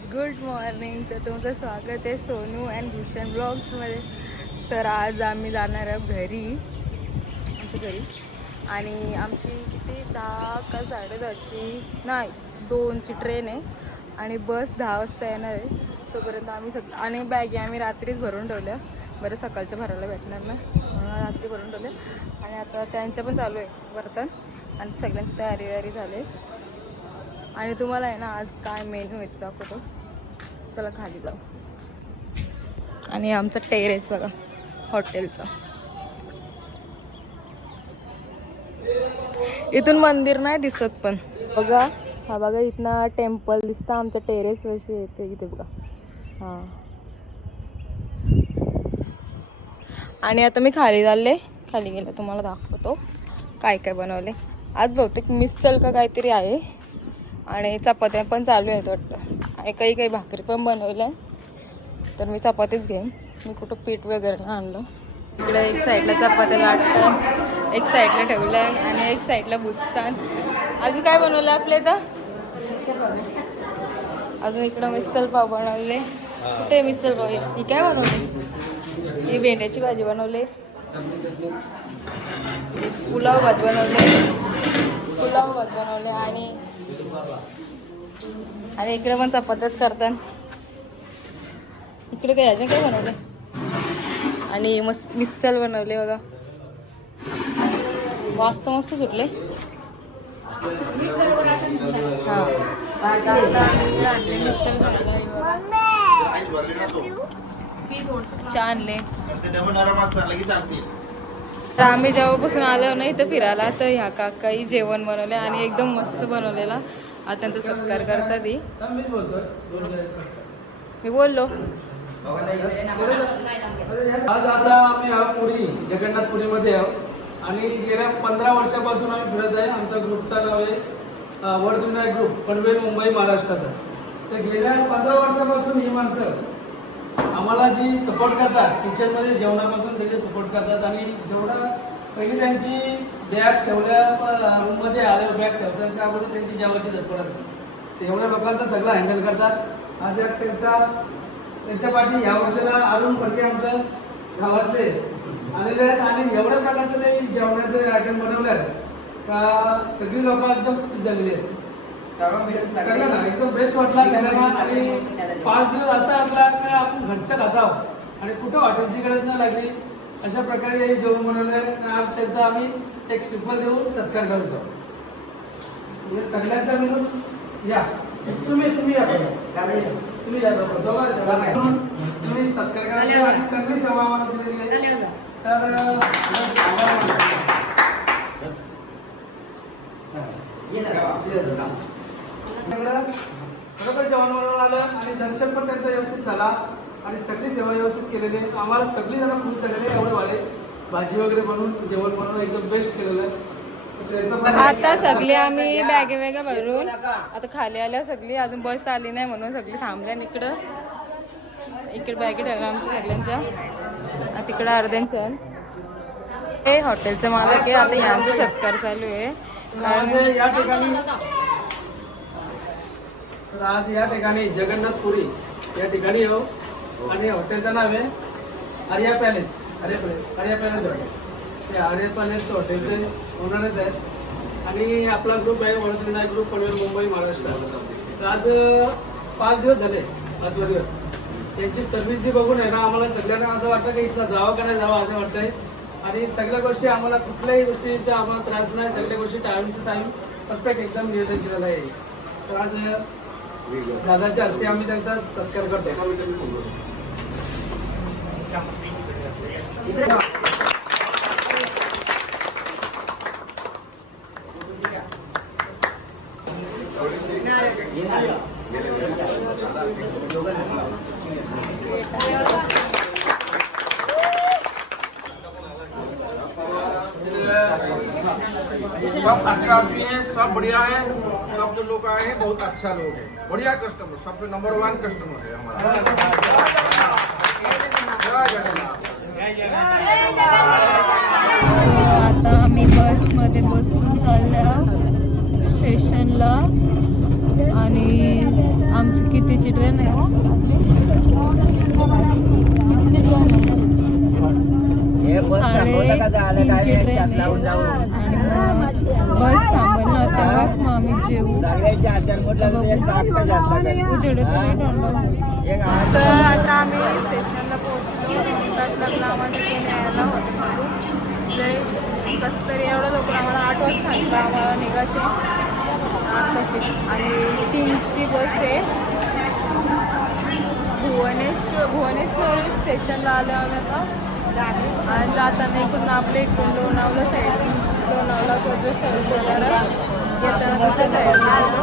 Guys, good morning. तर तुमचं स्वागत आहे सोनू अँड भूषण ब्लॉग्समध्ये. तर आज आम्ही जाणार आहोत घरी, आमच्या घरी. आणि आमची किती 10 का 10:30ची नाही 2ची ट्रेन आहे आणि बस 10 वाजता येणार आहे. तोपर्यंत आम्ही आणि बॅगी आम्ही रात्रीच भरून ठेवल्या. बरं सकाळच्या भरायला भेटणार ना, रात्री भरून ठेवल्या. आणि आता त्यांचं पण चालू आहे बर्तन आणि सगळ्यांची तयारी झाली. आणि तुम्हाला आहे ना आज काय मेनू आहे दाखवतो. चला खाली जाऊ. आणि आमचा टेरेस बघा हॉटेलचा. इथून मंदिर नाही दिसत पण बघा, हा बघा इथनं टेम्पल दिसतं. आमच्या टेरेस वरती येते इथे बघा. हां, आणि आता मी खाली चालले. खाली गेलं तुम्हाला दाखवतो काय काय बनवले. आज बहुतेक मिसल का काहीतरी आहे आणि चपात्या पण चालू आहेत वाटतं. आणि काही भाकरी पण बनवल्या. तर मी चपातीच घेईन, मी कुठं पीठ वगैरे नाही आणलं. इकडे एक साईडला चपात्या लाटतात, एक साईडला ठेवलं आणि एक साईडला बुजतात. अजून काय बनवलं आपल्या इथं? अजून इकडं मिसल पाव बनवले. कुठे मिसल पाव? ही काय बनवली? ही भेंड्याची भाजी बनवली. पुलाव भात बनवले आणि इकडे पण चपात्याच करतात. इकडे काय अजून काय बनवले आणि मिसल बनवले बघा. वास्त मस्त सुटले. आणले. तर आम्ही जेव्हापासून आलो ना इथं फिरायला, तर ह्या काकाही जेवण बनवले आणि एकदम मस्त बनवलेला. आता त्यांचा सत्कार करतात. मी बोललो आज आता आम्ही पुरी जगन्नाथपुरीमध्ये आहोत आणि गेल्या 15 वर्षापासून आम्ही फिरत आहे. आमचा ग्रुपचं नाव आहे वर्धविनायक ग्रुप, पनवेल, मुंबई, महाराष्ट्राचा. तर गेल्या 15 वर्षापासून ही माणसं आम्हाला जी सपोर्ट करतात, किचनमध्ये जेवणापासून सगळे सपोर्ट करतात. आणि जेवढं पहिली त्यांची बॅग ठेवल्या रूममध्ये आल्यावर बॅग ठेवतात त्या अगोदर त्यांची जेवणाची झटपट असते. एवढ्या लोकांचं सगळं हँडल करतात. आज त्यांच्या पाठी या वर्षाला अरुण फडके आमच्या गावातले आलेले आहेत आणि एवढ्या प्रकारचं ते जेवणाचे आयटम बनवले आहेत का सगळी लोक एकदम खुश झालेली आहेत. सगळ्यांना एकदम बेस्ट वाटला सगळ्यांना. आणि 5 दिवस असा वाटला की आपण घरच्या खात आहोत आणि कुठं हॉटेलची गरज नाही लागली. अशा प्रकारे हे जेवण बनवले आणि आज त्यांचा आम्ही एक श्रीफल देऊन सत्कार करतो. सगळ्यांचा मिळून या. तुम्ही या तुम्ही या तुम्ही सत्कार करायला आणि चांगली सेवा आम्हाला दिलेली आहे. तर खरोखर जेवण बनवून आलं आणि दर्शन पण त्यांचं व्यवस्थित झाला आणि सगळी सेवा व्यवस्थित केलेली आहे. आम्हाला सगळी जण खूप झालेले एवढे वाले भाजी वगैरे बनवून जेवण बनवून एकदम बेस्ट केलेलं आहे. आता सगळी आम्ही बॅगे वेगळ्या भरून आता खाली आल्या. सगळी अजून बस आली नाही म्हणून सगळी थांबल्या. इकडे बॅगे ठेवल्या आमच्या सगळ्यांच्या. तिकडं अर्ध्यांच्या. हे हॉटेलचं मालक आहे. आता ह्यांचा सत्कार चालू आहे. आज या ठिकाणी जगन्नाथपुरी या ठिकाणी येऊ आणि हॉटेलचं नाव आहे Arya palace. Arya palace hotel. ते आर्या पॅलेस हॉटेलचे ओनरच आहेत आणि आपला ग्रुप आहे वर्धविनायक ग्रुप, पनवेल, मुंबई, महाराष्ट्र. तर आज 5 दिवस झाले. 5वा दिवस त्यांची सर्व्हिस जी बघून आहे ना, आम्हाला सगळ्यांना असं वाटतं की इथं जावं का नाही जावं असं वाटतंय. आणि सगळ्या गोष्टी आम्हाला कुठल्याही गोष्टीचा आम्हाला त्रास नाही. सगळ्या गोष्टी टाइम टू टाइम परफेक्ट एकदम नियोजन केलेलं आहे. तर आज दादाच्या हस्ते आम्ही त्यांचा सत्कार करतो. सब अच्छा आदमी है, सब बढ़िया है, सब जो लोग आए हैं बहुत अच्छा लोग है, बढ़िया कस्टमर, सबसे नंबर 1 कस्टमर है हमारा. आता आम्ही बसमध्ये बसून चालल्या स्टेशनला आणि आमची कितीची ट्रेन 3ची ट्रेन आहे आणि मग बस थांबल ना तेव्हाच मग आम्ही जेवू. तर आता आम्ही स्टेशनला पोहोचलो. 2 तास लागला आम्हाला तिथून यायला हॉटेलमधून. कसं तरी एवढं लवकर आम्हाला 8 वाजता सांगितलं आम्हाला निघायचे 8 ताशी. आणि 3ची बस आहे. भुवनेश्वर स्टेशनला आलो आम्ही आता. आणि जाताना इकडून आपल्या इकडून लोणावळा साईड लोणावळा जो सरोवर येताना कसं जायचं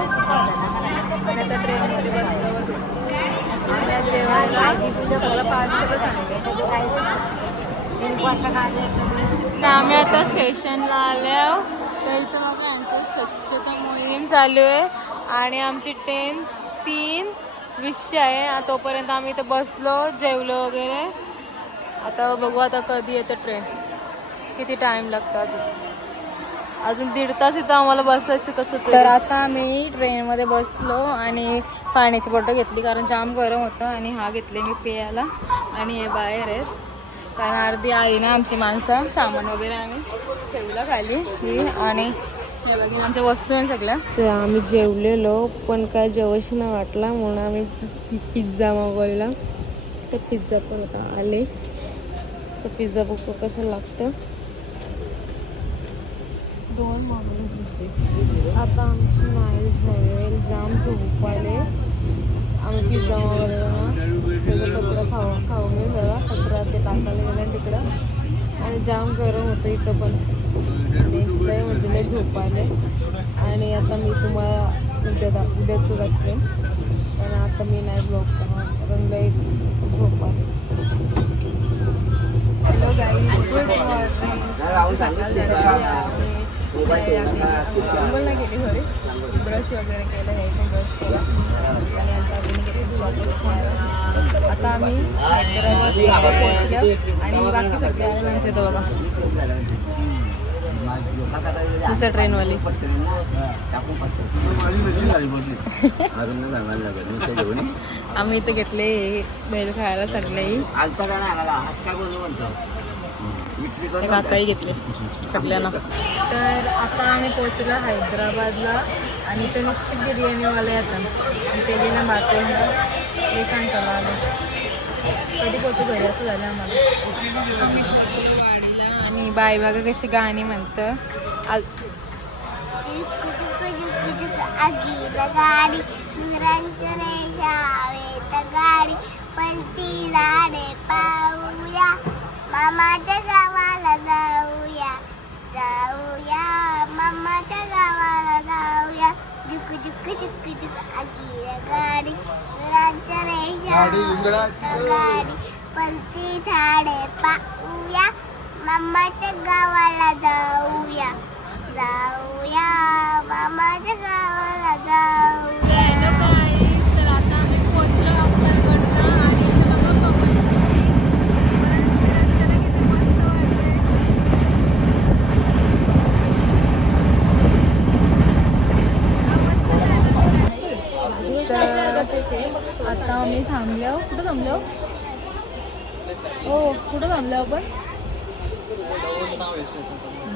आणि आता ट्रेनमध्ये बसल्यावर आम्ही आज जेवायला सगळं पार्सलच आणलं. तर आम्ही आता स्टेशनला आलो. तर इथं बघा यांचं स्वच्छता मोहीम चालू आहे आणि आमची ट्रेन 3:20 आहे. तोपर्यंत आम्ही इथं बसलो जेवलो वगैरे. आता बघू आता कधी येतं ट्रेन, किती टाईम लागतो अजून 1.5 तास इथं आम्हाला बसायचं कसं. तर आता आम्ही ट्रेनमध्ये बसलो आणि पाण्याची बॉटल घेतली कारण जाम गरम होतं. आणि हा घेतले मी पेयाला. आणि हे बाहेर आहेत कारण अर्धी आई ना आमची माणसं सामान वगैरे आम्ही ठेवलं खाली ही. आणि हे बघितलं आमच्या वस्तू आहे सगळ्या. तर आम्ही जेवलेलो पण काय जेवशी नाही वाटला म्हणून आम्ही पिझ्झा मागवलेला. तर पिझ्झा पण आता आले. तर पिझ्झा बघू कसं लागतं. 2 मागवले. आता आमची नाईट जाईल जाम झोप आले. आम्ही पिझ्झा मागवलेला ना त्याचा कचरा खाऊ मी जरा कचरा ते टाकायला गेला तिकडं. आणि जाम गरम होतं इथं पण. आणि म्हणजे लय झोप आले. आणि आता मी तुम्हाला उद्याचं दाखवेन पण आता मी नाही ब्लॉग करणार कारण लय झोप आले. हॅलो गाईज, गुड अंघोळला गेले घरी. ब्रश वगैरे केलं. हे पण ब्रश केला आणि आता आम्ही हैदराबाद आणि बाकी सगळे आले म्हणजे तर बघा दुसऱ्या ट्रेनवाली. आम्ही इथं घेतले बैल खायला सगळेही. काकाही घेतले सगळ्यांना. तर आता आम्ही पोहोचलो हैदराबादला आणि इथे नुसती बिर्याणीवाले येतात आणि ते गेल्या बातमीला हे सांगताला आलं कधी पोहोचू घरी असं झालं आम्हाला. गाडीला आणि बाय बघा कशी गाणी म्हणतं. गाडी गाडी पलटी लाडे पाऊया मामाच्या गावाला जाऊया जाऊया मामाच्या गावाला जाऊया. जुक जुक जुक जुक आगी गाडी गुरांच्या रेषा गाडी पलटी झाडे पाऊया मामाच्या गावाला जाऊया जाऊया मामाच्या गावाला जाऊया. तर आता आम्ही पोहोचलो अक्कलकोटला आणि इथं बघा आता आम्ही थांबलो. कुठं थांबलो हो कुठं थांबलो आपण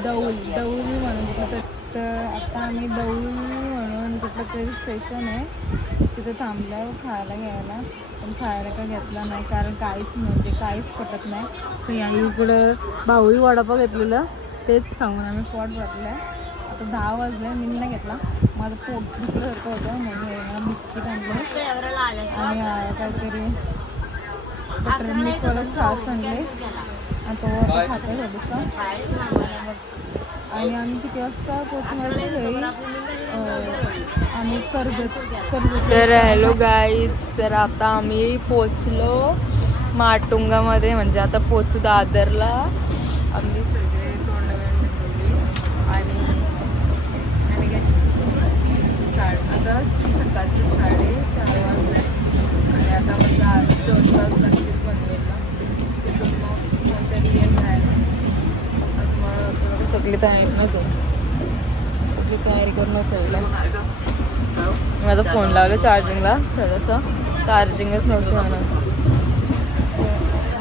दौली म्हणून कुठं. तर आता आम्ही दौली म्हणून कुठलं तरी स्टेशन आहे तिथं थांबलं खायला घ्यायला. पण खायला काय घेतला नाही कारण काहीच पटत नाही. तर या इकडं भाऊही वडापाव घेतलेलं तेच खाऊन आम्ही पोट भरलं आहे. आता 10 वाजले मी नाही घेतला माझं पोट दुखल्यासारखं होतं म्हणून बिस्किट आणलं आणि काहीतरी बटरनी कडक छास आणले आणि तो आता खातो थोडंसं. आणि आम्ही किती वाजता पोचणार घरी आम्ही कर्जत. तर हॅलो गाईज, तर आता आम्ही पोचलो माटुंगामध्ये म्हणजे आता पोचू दादरला. आम्ही सगळे तोंडवॅन ठेवली आणि आता सकाळचे 4:30 वाजले आणि आता मग 2 तास लागतील पनवेलला. तिथून मग कोणतरी जायला मग सगळी तयारी करून ठेवलं. माझा फोन लावला चार्जिंगला थोडंसं चार्जिंगच नव्हतं म्हणून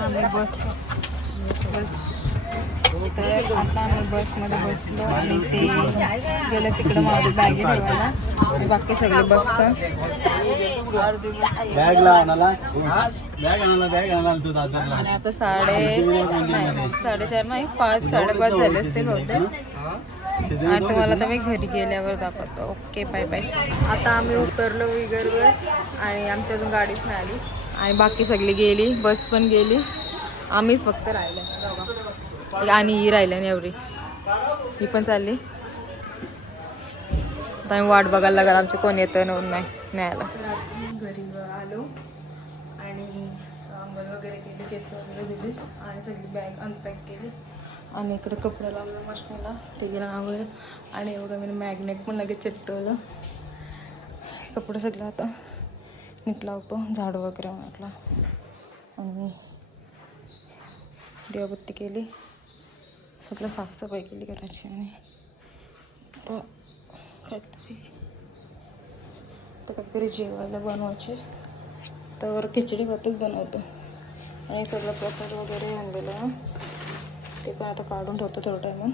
आम्ही बस तर आता आम्ही बसमध्ये बसलो आणि ते गेलं तिकडं माझी बॅगी ठेवायला आणि बाकी सगळे बसतं अर्धी बस आणि आता 4:30 नाही 5 साडेपाच झाले असतील बहुतेक आणि तुम्हाला तर मी घरी गेल्यावर दाखवतो. Okay bye bye. आता आम्ही उतरलो विगरवर आणि आमच्या अजून गाडीच नाही आली आणि बाकी सगळी गेली, बस पण गेली, आम्हीच फक्त राहिलो बघा. आणि ही राहिल्या नाही एवढी, ही पण चालली. आता आम्ही वाट बघायला लागला आमचे कोण येतं नाही न्यायला. घरी आलो आणि अंघोळ वगैरे केली, केस वगैरे दिली आणि सगळी बॅग अनपॅक केली आणि इकडे कपडे लावलं मशीनला, ते गेलं आंघोळ आणि एवढं मी मॅग्नेट पण लगेच चिटकवलं. कपडे सगळं आता नीट लावतो, झाडू वगैरे मारला आणि देवबत्ती केली, सगळं साफसफाई केली करायची आणि आता काहीतरी जेवायला बनवायचे. तर खिचडी भातच बनवतो आणि सगळं प्रसाद वगैरे आणलेलं ते पण आता काढून ठेवतो थोडं टायमानं.